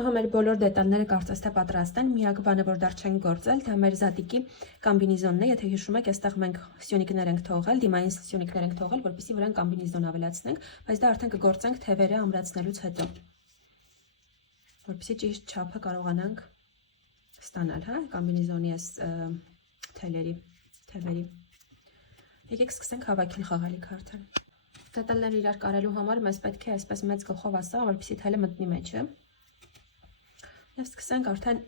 Մեր բոլոր դետալները կարծես թե պատրաստ են, միակ բանը, որ դեռ չենք գործել, դա մեր զատիկի կամբինեզոնն է, եթե հիշում եք, այստեղ մենք սյունիկներ ենք թողել, դիմային սյունիկներ ենք թողել, որպեսզի վրան կամբինեզոն ավելացնենք, բայց դա արդեն կգործենք թևերը ամրացնելուց հետո, որպեսզի ճիշտ չափը կարողանանք ստանալ, հա, կամբինեզոնի այս թևերի։ Եկեք սկսենք հավաքել խաղալիքը արդեն։ Դետալները իրար կարելու համար մեզ պետք է այսպես մեծ գլխով ասա, որպեսզի թելը մտնի մեջը։ Եվ սկսենք արդեն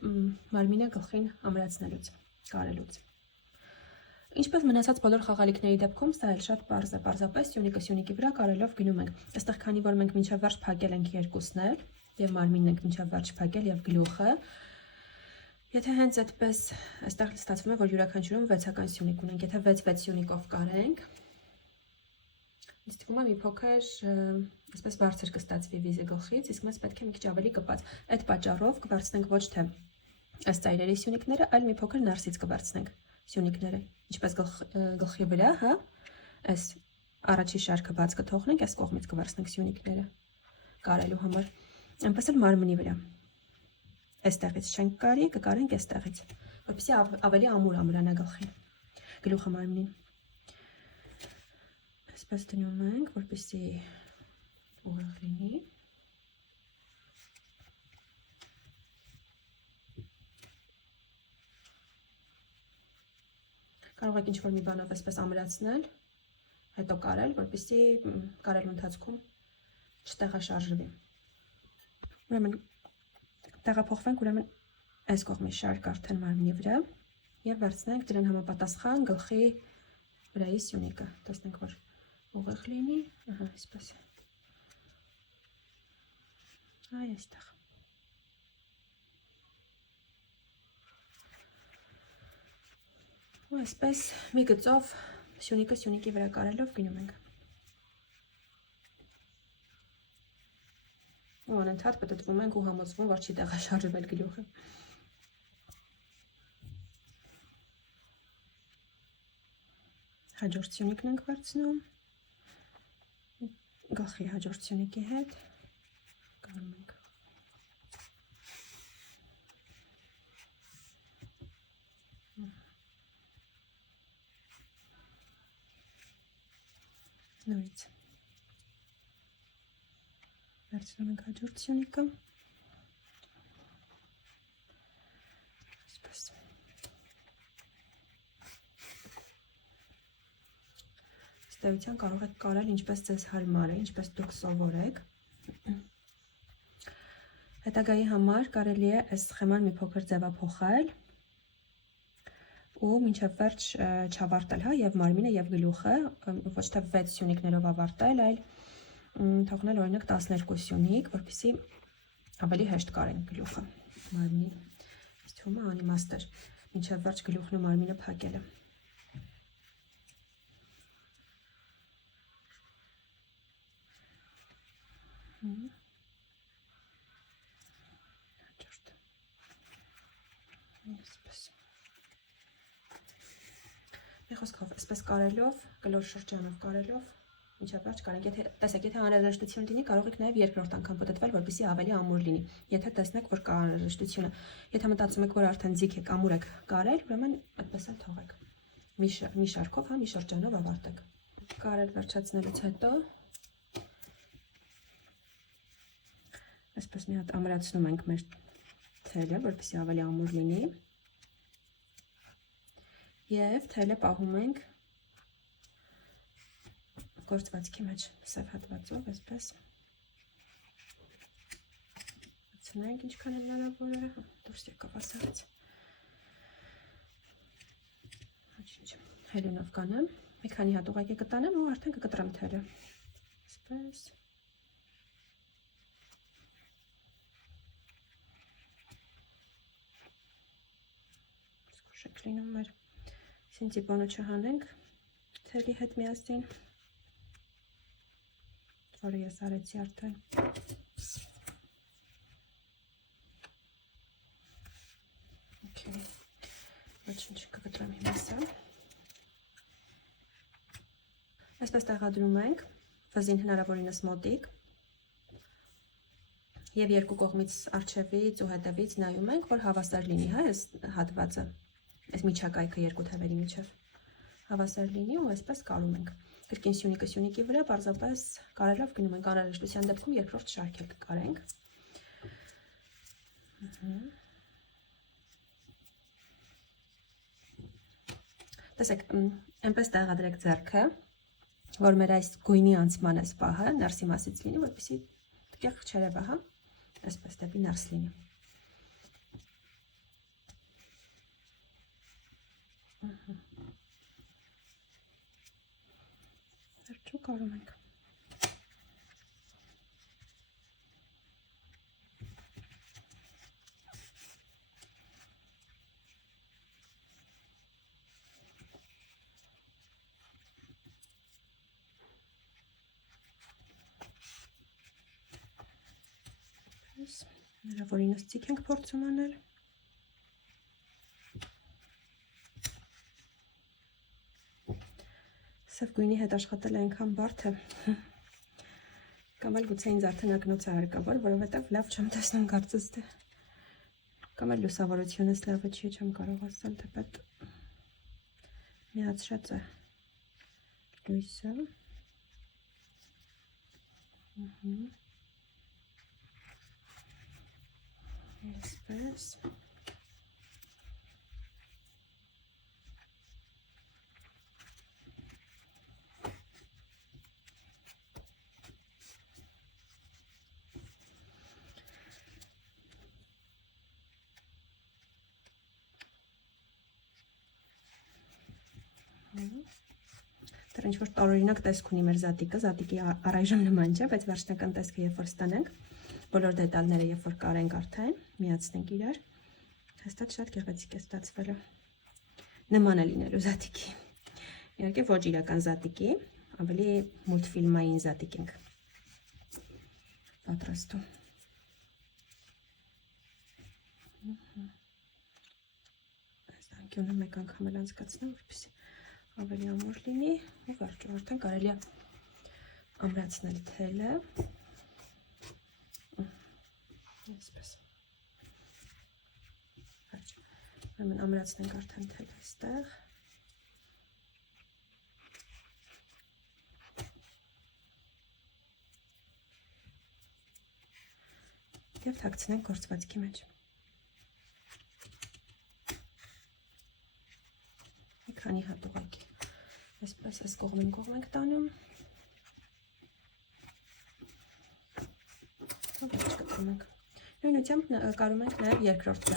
մարմինը գլխին ամրացնելուց, կարելուց։ Ինչպես մնացած բոլոր խաղալիքների դեպքում, սա էլ շատ պարզ է, պարզապես սյունիկը սյունիկի վրա կարելով գնում ենք։ Այստեղ քանի որ մենք մինչև վերջ փակել ենք երկուսն էլ, եւ մարմինն ենք մինչև վերջ փակել եւ գլուխը, եթե հենց այդպես այստեղ ստացվում է, որ յուրաքանչյուրում 6-ական սյունիկ ունենք, եթե 6-6 սյունիկով կարենք, ինձ թվում է մի փոքր այսպես բարձր կստացվի վիզը գլխից, իսկ մեզ պետք է մի քիչ ավելի կպած։ Այդ պատճառով կվարձնենք ոչ թե այս ծայրերի սյունիկները, այլ մի փոքր ներսից կվարձնենք սյունիկները, ինչպես գլխի վրա, հա, այս առաջի շարքը բաց կթողնենք, այս կողմից կվարձնենք սյունիկները կարելու համար, այնպես էլ մարմնի վրա։ Այստեղից չենք կարի, կկարենք այստեղից, որպեսզի ավելի ամուր ամրանա գլխին, գլուխը մարմնին։ Այսպես դնում ենք, որպեսզի ուղիղ լինի։ Կարող եք ինչ-որ մի բանով այսպես ամրացնել, հետո կարել, որպեսզի կարելու ընթացքում չտեղաշարժվի։ Ուրեմն տեղափոխվենք ուրեմն այս կողմի շարք արդեն մարմնի վրա եւ վերցնենք դրան համապատասխան գլխի վրայի սյունիկը։ Տեսնենք, որ ուղիղ լինի, ահա, այսպես։ Այ այստեղ։ Ու այսպես մի գծով սյունիկը սյունիկի վրա կարելով գնում ենք։ Ու անընդհատ պտտվում ենք ու համոզվում, որ չի տեղաշարժվել գլուխը։ Հաջորդ սյունիկն ենք վերցնում, գլխի հաջորդ սյունիկի հետ գնում ենք։ Նորից վերցնում ենք հաջորդ սյունիկը, այսպես։ Ստեղության կարող եք կարել ինչպես ձեզ հարմար է, ինչպես դուք սովորեք։ Հետագայի համար կարելի է այս սխեման մի փոքր ձևափոխել ու մինչև վերջ չավարտել, հա, եւ մարմինը եւ գլուխը, ոչ թե 6 սյունիկներով ավարտել, այլ թողնել օրինակ 12 սյունիկ, որպեսզի ավելի հեշտ կարենք գլուխը, մարմինին։ Ինձ թվում է անիմաստ էր մինչև վերջ գլուխն ու մարմինը փակելը։ Մի խոսքով, այսպես կարելով, կլոր շրջանով կարելով, մինչև վերջ կարենք, եթե տեսեք, եթե անհրաժեշտություն լինի, կարող եք նաև երկրորդ անգամ պտտվել, որպեսզի ավելի ամուր լինի։ Եթե տեսնեք, որ կա անհրաժեշտությունը, եթե մտածում եք, որ արդեն ձիգ եք, ամուր եք կարել, ուրեմն այդպես էլ թողեք։ Մի շարքով, հա, մի շրջանով ավարտեք։ Կարել վերջացնելուց հետո այսպես մի հատ ամրացնում ենք մեր թելը, որպեսզի ավելի ամուր լինի։ Եվ թելը պահում ենք գործվածքի մեջ սև հատվածով, այսպես մտցնենք ինչքան հնարավոր է, դուրս եկավ ասած։ Հելունով կանեմ, մի քանի հատ ուղղակի կտանեմ ու արդեն կկտրեմ թելը, այսպես։ Զգուշ եք լինում մեր սինտիպոնը չհանենք թելի հետ միասին, որը ես արեցի արդեն։ Okay, ոչինչ կկտրեմ հիմա սա։ Այսպես տեղադրում ենք վզին հնարավորինս մոտիկ, Եվ երկու կողմից առջևից ու հետևից նայում ենք, որ հավասար լինի, հա, այս հատվածը, այս միջակայքը երկու թևերի միջև հավասար լինի ու այսպես կարում ենք։ Կրկին սյունիկը սյունիկի վրա պարզապես կարելով գնում ենք, անհրաժեշտության դեպքում երկրորդ շարքել կկարենք։ Տեսեք, այնպես տեղադրեք ձեռքը, որ մեր այս գույնի անցման այս պահը ներսի մասից լինի, որպեսզի տեղ չերևա, հա, այսպես դեպի ներս լինի։ Վերջո կարում ենք։ Հնարավորինս ծիկ ենք փորձում անել։ Սև գույնի հետ աշխատել այնքան բարդ է։ Կամ էլ գուցե ինձ արդեն ակնոց է հարկավոր, որովհետև լավ չեմ տեսնում կարծես թե։ Կամ էլ լուսավորությունս լավը չի, չեմ կարող ասել, թեպետ միացրած է լույսը։ Այսպես։ Դեռ ինչ-որ տարօրինակ տեսք ունի մեր զատիկը, զատիկի առայժմ նման չէ, բայց վերջնական տեսքը երբ որ ստանանք, բոլոր դետալները երբ որ կարենք արդեն, միացնենք իրար, հաստատ շատ գեղեցիկ է ստացվել։ Նման է լինելու զատիկի։ Իհարկե ոչ իրական զատիկի, ավելի մուլտֆիլմային զատիկ ենք պատրաստում։ Այս անկյունը մեկ անգամ էլ անցկացնեմ, որպեսզի ավելի ամուր լինի, ու վերջում արդեն կարելի է ամրացնել թելը։ Այսպես։ Ուրեմն ամրացնենք արդեն թելը այստեղ։ Եվ թաքցնենք գործվածքի մեջ։ Մի քանի հատ ուղղակի այսպես այս կողմին ենք տանում։ Վերջ կտրում ենք։ Նույնությամբ կարում ենք նաև երկրորդ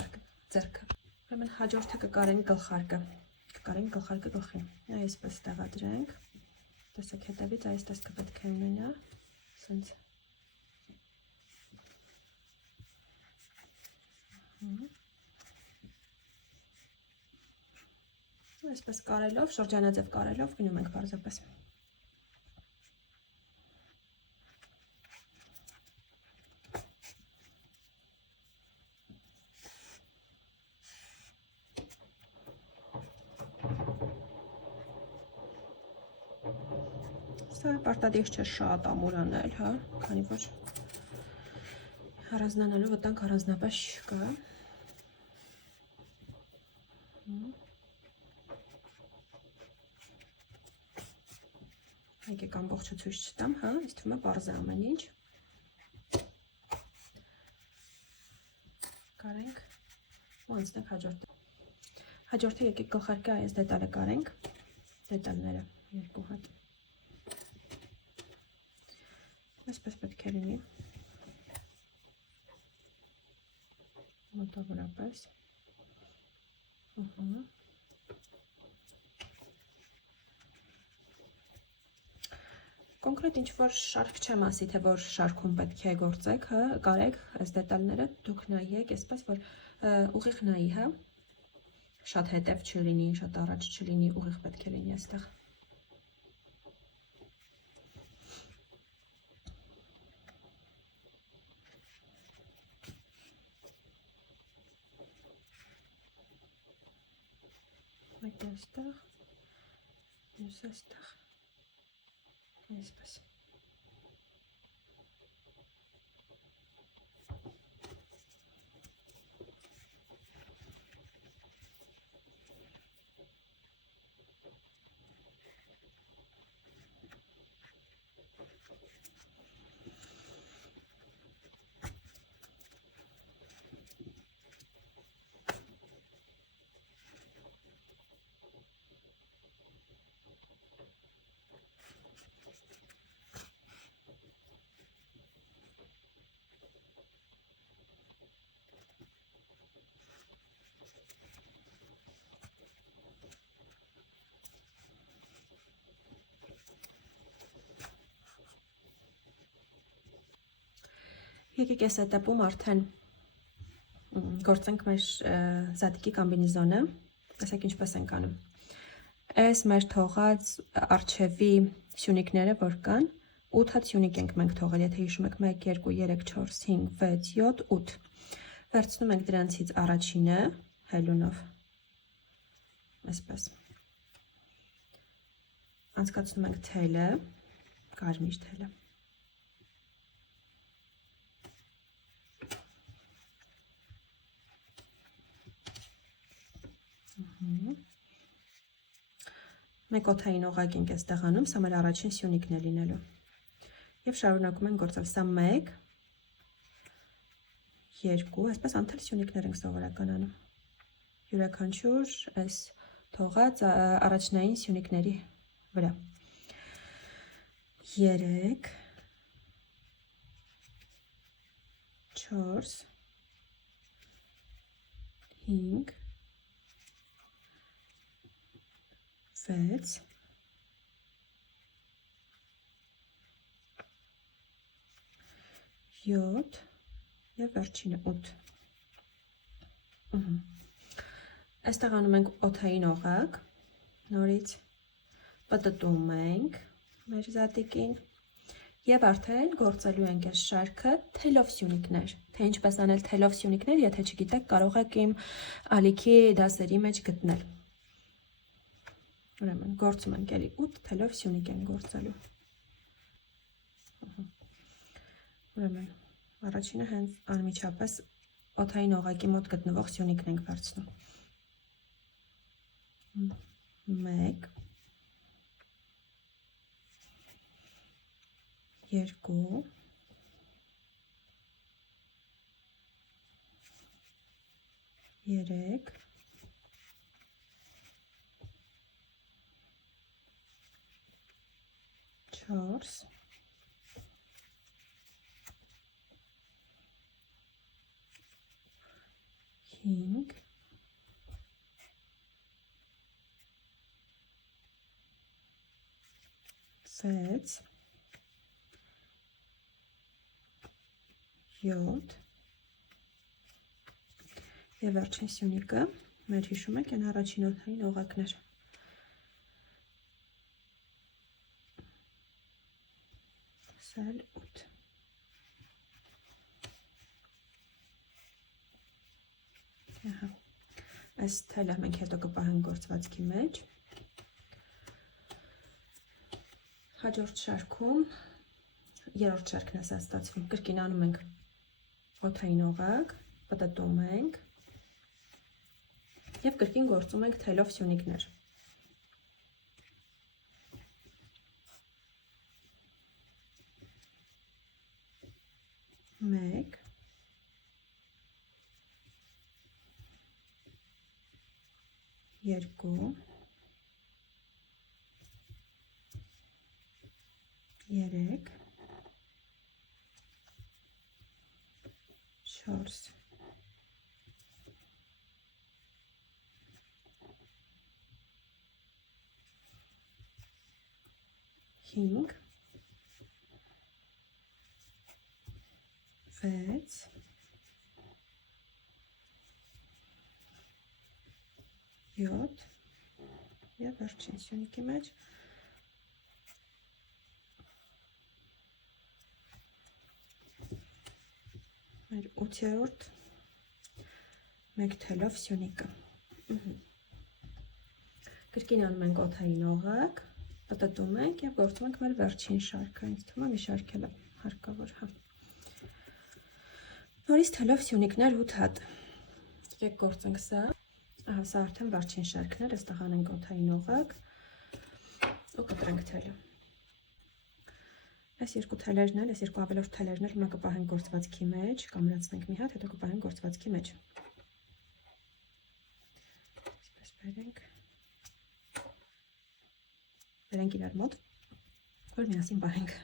ձեռքը։ Ուրեմն հաջորդը կկարենք գլխարկը։ Կկարենք գլխարկը գլխին։ Այսպես տեղադրենք։ Տեսեք հետևից այս տեսքը պետք է ունենա, սենց։ Այսպես կարելով, շրջանաձև կարելով գնում ենք պարզապես։ Սա պարտադիր չէ շատ ամուր անել, հա, քանի որ առանձնանալու վտանգ առանձնապես չկա։ Եկեք ամբողջը ցույց չտամ, հա, ինձ թվում է պարզ է ամեն ինչ։ Կարենք ու անցնենք հաջորդը։ Հաջորդը եկեք գլխարկի այս դետալը կարենք, դետալները երկու հատ։ Այսպես պետք է լինի։ Մոտավորապես։ Կոնկրետ ինչ-որ շարք չեմ ասի, թե որ շարքում պետք է գործեք, հա, կարեք այս դետալները, դուք նայեք, այսպես որ ուղիղ նայի, հա, շատ հետև չլինի, շատ առաջ չլինի, ուղիղ պետք է լինի այստեղ։ Մեկը այստեղ, մյուսը այստեղ, այսպես։ Եկեք այս этапում արդեն գործենք մեր զատիկի կամբինեզոնը, ասեք ինչպես ենք անում։ Այս մեր թողած արջևի սյունիկները, որ կան, 8 հատ սյունիկ ենք մենք թողել, եթե հիշում եք 1, 2, 3, 4, 5, 6, 7, 8։ Վերցնում ենք դրանցից առաջինը, հելունով, այսպես։ Անցկացնում ենք թելը, կարմիր թելը։ Մեկ օդային օղակ ենք այստեղ անում, սա մեր առաջին սյունիկն է լինելու։ Եվ շարունակում ենք գործել, սա 1, 2, այսպես անթել սյունիկներ ենք սովորական անում։ Յուրաքանչյուր այս թողած առաջնային սյունիկների վրա։ 3, 4, 5, 6, 7 և վերջինը 8։ Այստեղ անում ենք օդային օղակ, նորից պտտում ենք մեր զատիկին և արդեն գործելու ենք այս շարքը թելով սյունիկներ, թե ինչպես անել թելով սյունիկներ, եթե չգիտեք, կարող եք իմ ալիքի դասերի մեջ գտնել։ Ուրեմն գործում ենք էլի 8 թելով սյունիկ են գործելու։ Ուրեմն առաջինը հենց անմիջապես օդային օղակի մոտ գտնվող սյունիկն ենք վերցնում։ 1, 2, 3, 4, 5, 6, 7 և վերջին սյունիկը, մեր հիշում եք, են առաջին օդային օղակներ։ Սել 8։ Այս թելը մենք հետո կպահենք գործվածքի մեջ։ Հաջորդ շարքում, երրորդ շարքն է սա ստացվում, կրկին անում ենք օդային օղակ, պտտում ենք և կրկին գործում ենք թելով սյունիկներ։ 1, 2, 3, 4, 5, 6, 7 և վերջին սյունիկի մեջ մեր 8-րդ մեկ թելով սյունիկը։ Կրկին անում ենք օդային օղակ, պտտում ենք և գործում ենք մեր վերջին շարքը, ինձ թվում է մի շարք էլ է հարկավոր, հա։ Նորից թելով սյունիկներ 8 հատ։ Եկեք գործենք սա։ Ահա, սա արդեն վերջին շարքն էր, այստեղ անենք օդային օղակ ու կտրենք թելը։ Այս երկու թելերն էլ, այս երկու ավելորդ թելերն էլ հիմա կպահենք գործվածքի մեջ, կամրացնենք մի հատ, հետո կպահենք գործվածքի մեջ։ Այսպես բերենք իրար մոտ, որ միասին պահենք։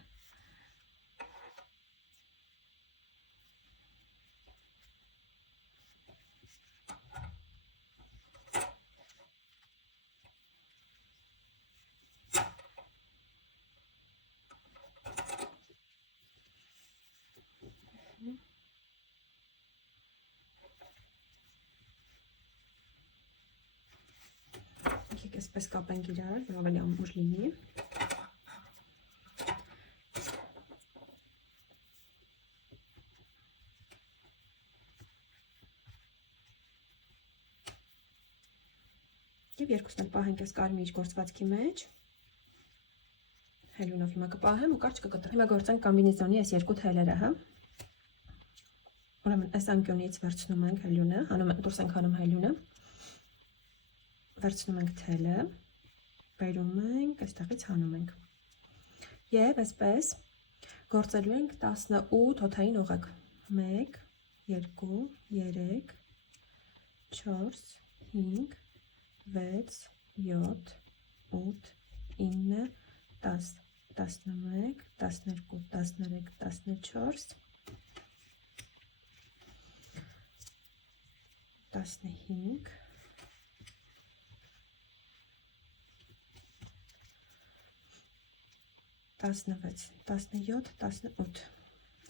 Եկեք այսպես կապենք իրար, որ ավելի ամուր լինի։ Եվ երկուսն էլ պահենք այս կարմիր գործվածքի մեջ։ Հելյունով հիմա կպահեմ ու կարճ կկտրեմ։ Հիմա գործենք կոմբինեզոնի այս երկու թելերը, հա։ Ուրեմն այս անկյունից վերցնում ենք հելյունը, դուրս ենք հանում հելյունը։ Վերցնում ենք թելը, բերում ենք, այստեղից հանում ենք։ Եվ այսպես գործելու ենք 18 հոթային օղակ։ 1 2 3 4 5 6 7 8 9 10 11 12 13 14 15 16 17 18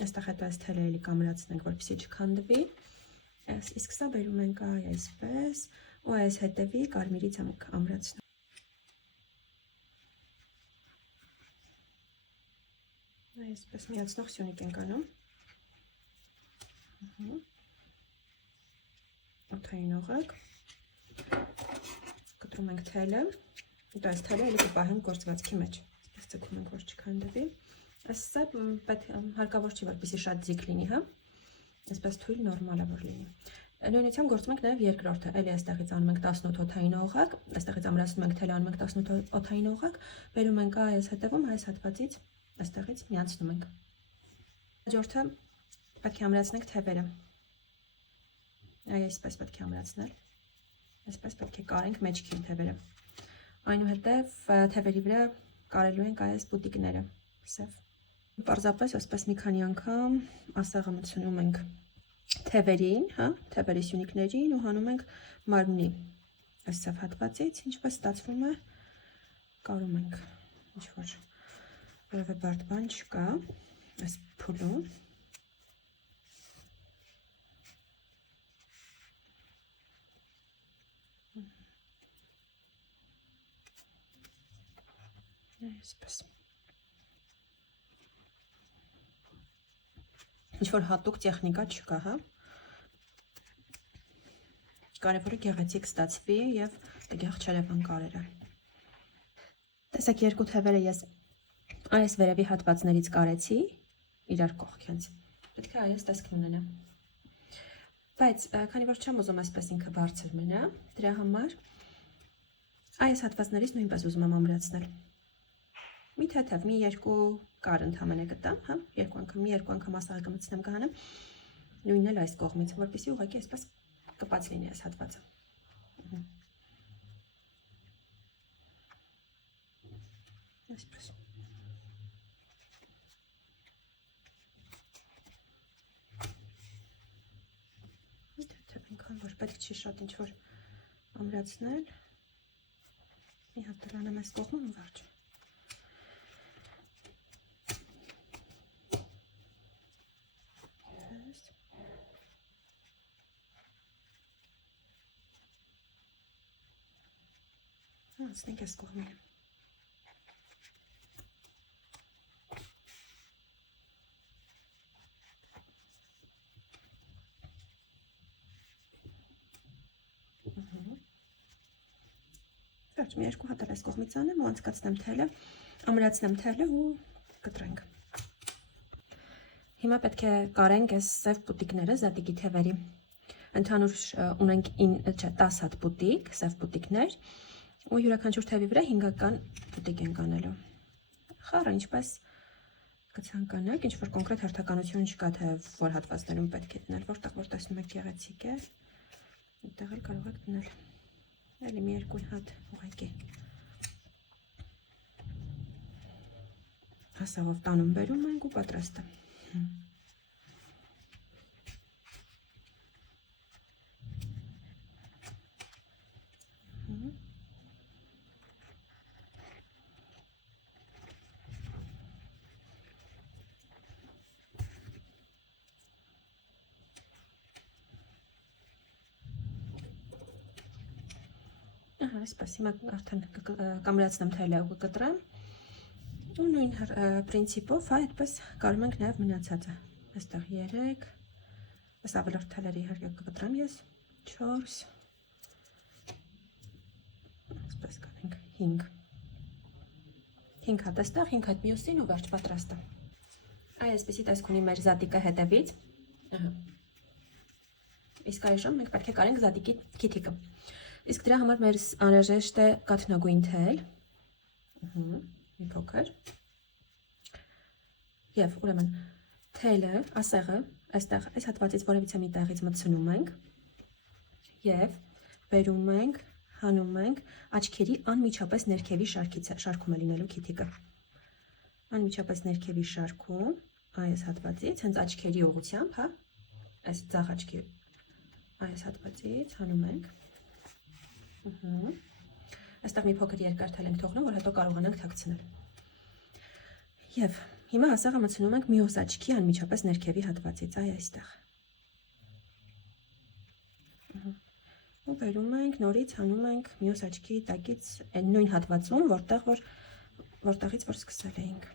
Այստեղ հետո այս թելը էլի կամրացնենք, որպեսզի չքանդվի։ Իսկ սա բերում ենք այսպես ու այս հետևի կարմիրից ենք ամրացնում։ Այսպես միացնող սյունիկ ենք անում։ Օդային օղակ։ Կտրում ենք թելը։ Հետո այս թելը էլի կպահենք գործվածքի մեջ։ Այսպես ձգում ենք, որ չքանդվի։ Սա հարկավոր չի, որպեսզի շատ ձիգ լինի, հա։ Այսպես թույլ նորմալ է որ լինի։ Նույնությամբ գործում ենք նաև երկրորդը, էլի այստեղից անում ենք 18 հոթային օղակ, այստեղից ամրացնում ենք թելը, անում ենք 18 հոթային օղակ, բերում ենք այս հետևում, այս հատվածից, այստեղից միացնում ենք։ Հաջորդը պետք է ամրացնենք թևերը։ Այսպես պետք է ամրացնել։ Այսպես պետք է կարենք մեջքին թևերը։ Այնուհետև թևերի վրա կարելու ենք այս բուտիկները, սև։ Պարզապես այսպես մի քանի անգամ ասեղը մտցնում ենք թևերին, հա, թևերի սյունիկներին ու հանում ենք մարմնի այս սև հատվածից, ինչպես ստացվում է, կարում ենք, ինչ-որ որևէ բարդ բան չկա, այս փուլում։ Այսպես։ Ինչ-որ հատուկ տեխնիկա չկա, հա։ Կարևորը գեղեցիկ ստացվի և տգեղ չերևան կարերը։ Տեսեք, երկու թևերը ես այս վերևի հատվածներից կարեցի, իրար կողքից։ Պետք է այս տեսքն ունենա։ Բայց, քանի որ չեմ ուզում այսպես ինքը բարձր մնա, դրա համար այս հատվածներից նույնպես ուզում եմ ամրացնել։ Մի թեթև, մի երկու կար ընդհանրապես կտամ, հա, մի երկու անգամ ասեղը կմտցնեմ կհանեմ, նույնն էլ այս կողմից, որպեսզի ուղղակի այսպես կպած լինի այս հատվածը։ Այսպես։ Թեթև այնքան, որ պետք չի շատ ինչ-որ ամրացնել։ Մի հատ դրանեմ այս կողմում ու վերջ։ Անցնենք այս կողմին։ Վերջ, մի երկու հատ այս կողմից անեմ ու անցկացնեմ թելը, ամրացնեմ թելը ու կտրենք։ Հիմա պետք է կարենք այս սև բուտիկները զատիկի թևերի։ Ընդհանուր ունենք 10 հատ բուտիկ, սև բուտիկներ, ու յուրաքանչյուր թևի վրա 5-ական բուտիկ ենք անելու։ Խառը ինչպես կցանկանաք, ինչ-որ կոնկրետ հերթականություն չկա, թե որ հատվածներում պետք է դնել, որտեղ որ տեսնում եք գեղեցիկ է, այդտեղ էլ կարող եք դնել։ Էլի մի երկու հատ ուղղակի հասավով տանում բերում ենք ու պատրաստ է։ Այսպես հիմա արդեն կամրացնեմ թելը ու կկտրեմ։ Ու նույն պրինցիպով, այդպես կարում ենք նաև մնացածը։ Այստեղ 3, այս ավելորդ թելերը իհարկե կկտրեմ ես, 4, այսպես կանենք 5։ 5 հատ այստեղ, 5 հատ մյուսին ու վերջ պատրաստը։ Այսպեսի տեսք ունի մեր զատիկը հետևից։ Իսկ այժմ մենք պետք է կարենք զատիկի քիթիկը։ Իսկ դրա համար մեր անհրաժեշտ է կաթնագույն թել։ Մի փոքր։ Եվ ուրեմն թելը, ասեղը, այստեղ այս հատվածից որևիցե մի տեղից մտցնում ենք եւ բերում ենք, հանում ենք աչքերի անմիջապես ներքևի շարքում է լինելու քիթիկը։ Անմիջապես ներքևի շարքում, այս հատվածից, հենց աչքերի ուղղությամբ, հա, այս ձախ աչքի այս հատվածից հանում ենք։ Այստեղ մի փոքր երկար թել ենք թողնում, որ հետո կարողանանք թաքցնել։ Եվ հիմա ասեղը մտցնում ենք մյուս աչքի անմիջապես ներքևի հատվածից, այստեղ։ Ու բերում ենք, նորից հանում ենք մյուս աչքի տակից այն նույն հատվածում, որտեղից որ սկսել էինք։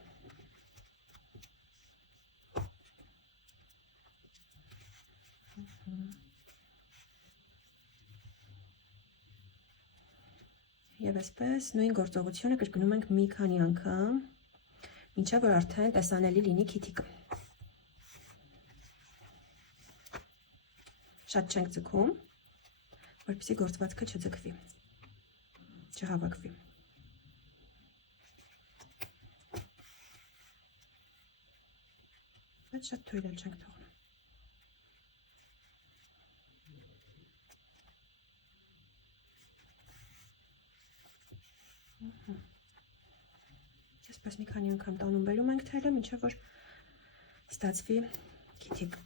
Եվ այսպես նույն գործողությունը կրկնում ենք մի քանի անգամ, մինչև որ արդեն տեսանելի լինի քիթիկը։ Շատ չենք ձգում, որպեսզի գործվածքը չձգվի, չհավաքվի։ Բայց շատ թույլ էլ չենք թողնում։ Այսպես մի քանի անգամ տանում բերում ենք թելը, մինչև որ ստացվի քիթիկ։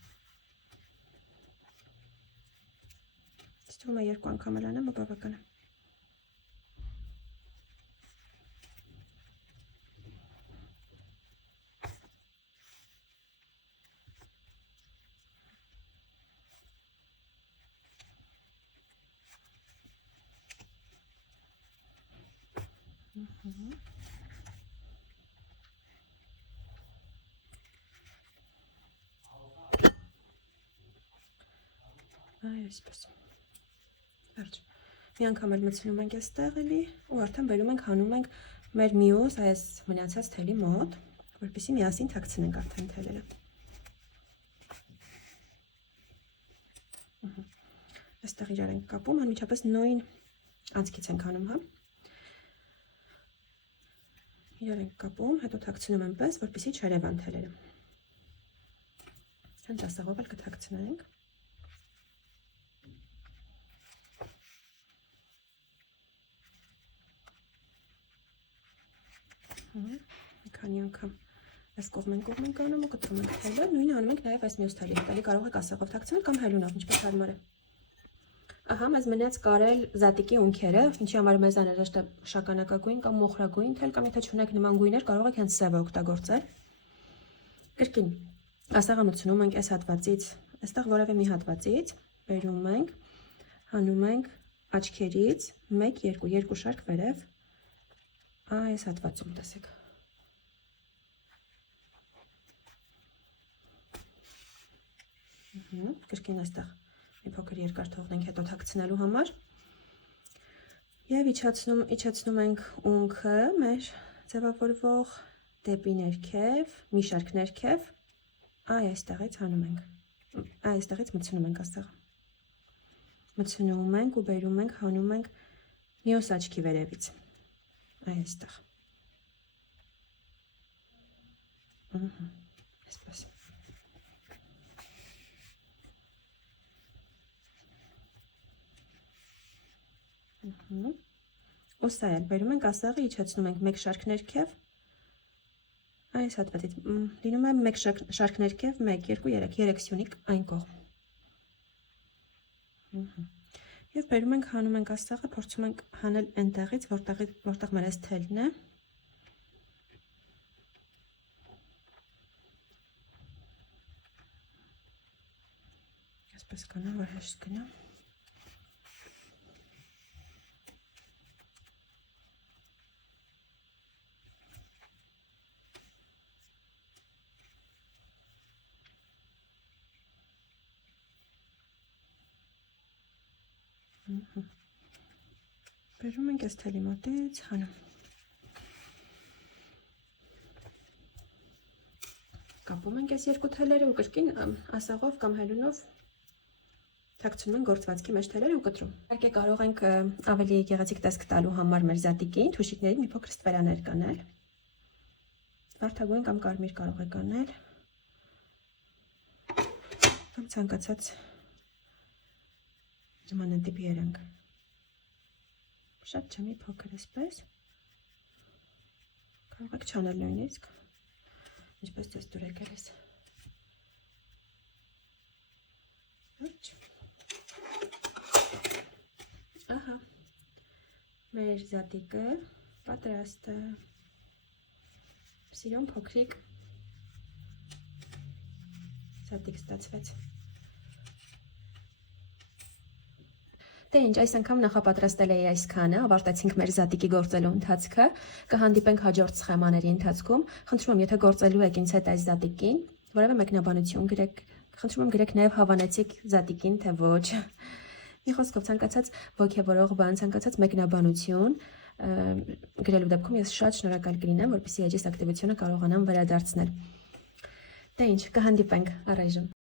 Թվում է 2 անգամ էլ անեմ, բավական է։ Այսպես։ Վերջ։ Մի անգամ էլ մտցնում ենք այստեղ էլի ու արդեն բերում ենք հանում ենք մեր մյուս այս մնացած թելի մոտ, որպեսզի միասին թաքցնենք արդեն թելերը։ Այստեղ իրար ենք կապում, անմիջապես նույն անցքից ենք հանում, հա։ Իրար ենք կապում, հետո թաքցնում այնպես, որպեսզի չերևան թելերը։ Հենց ասեղով էլ կթաքցնենք։ Մի քանի անգամ այս կողմեն ենք անում ու կտրում ենք թելը, նույնը անում ենք նաև այս մյուս թելի հետ, էլի կարող եք ասեղով թաքցնել կամ հելունով, ինչպես հարմար է։ Ահա, մեզ մնաց կարել զատիկի ունքերը, ինչի համար մեզ անհրաժեշտ է շագանակագույն կամ մոխրագույն թել, կամ եթե չունեք նման գույներ, կարող եք հենց սևը օգտագործել։ Կրկին ասեղը մտցնում ենք այս հատվածից, այստեղ որևէ մի հատվածից, բերում ենք, հանում ենք աչքերից 1-2 շարք վերև այս հատվածում, տեսեք։ Կրկին այստեղ մի փոքր երկար թողնենք հետո թաքցնելու համար։ Եվ իջեցնում ենք ունքը մեր ձևավորվող դեպի ներքև, մի շարք ներքև, այստեղից հանում ենք, այստեղից մտցնում ենք ասեղը։ Մտցնում ենք ու բերում ենք, հանում ենք մյուս աչքի վերևից, այստեղ։ Այսպես։ Ու սա էլ բերում ենք ասեղը, իջեցնում ենք մեկ շարք ներքև, այս հատվածից լինում է մեկ շարք ներքև, 1, 2, 3 սյունիկ այն կողմ։ Եվ բերում ենք, հանում ենք ասեղը, փորձում ենք հանել այնտեղից, որտեղ մեր այս թելն է։ Այսպես կանեմ, որ հեշտ գնա։ Բերում ենք այս թելի մոտից, հանում։ Կապում ենք այս երկու թելերը ու կրկին ասեղով կամ հելունով թաքցնում ենք գործվածքի մեջ թելերը ու կտրում։ Իհարկե կարող ենք ավելի գեղեցիկ տեսք տալու համար մեր զատիկին թուշիկներին մի փոքր ստվերաներ կանել։ Վարդագույն կամ կարմիր կարող եք անել։ Կամ ցանկացած նմանատիպ երանգ։ Շատ չէ, մի փոքր էսպես։ Կարող եք չանել նույնիսկ։ Ինչպես դες դուր եկել ես։ Ոչ։ Ահա։ Մեր զատիկը պատրաստ է։ Սիրուն փոքրիկ զատիկ ստացվեց։ Դե ինչ, այս անգամ նախապատրաստել էի այսքանը, ավարտեցինք մեր զատիկի գործելու ընթացքը, կհանդիպենք հաջորդ սխեմաների ընթացքում։ Խնդրում եմ, եթե գործելու եք ինձ հետ այս զատիկին, որևէ մեկնաբանություն գրեք, խնդրում եմ գրեք նաև հավանեցիք զատիկին, թե ոչ։ Մի խոսքով ցանկացած ոգևորող բան, ցանկացած մեկնաբանություն գրելու դեպքում ես շատ շնորհակալ կլինեմ, որպեսզի էջիս ակտիվությունը կարողանամ վերադարձնել։ Դե ինչ, կհանդիպենք առայժմ։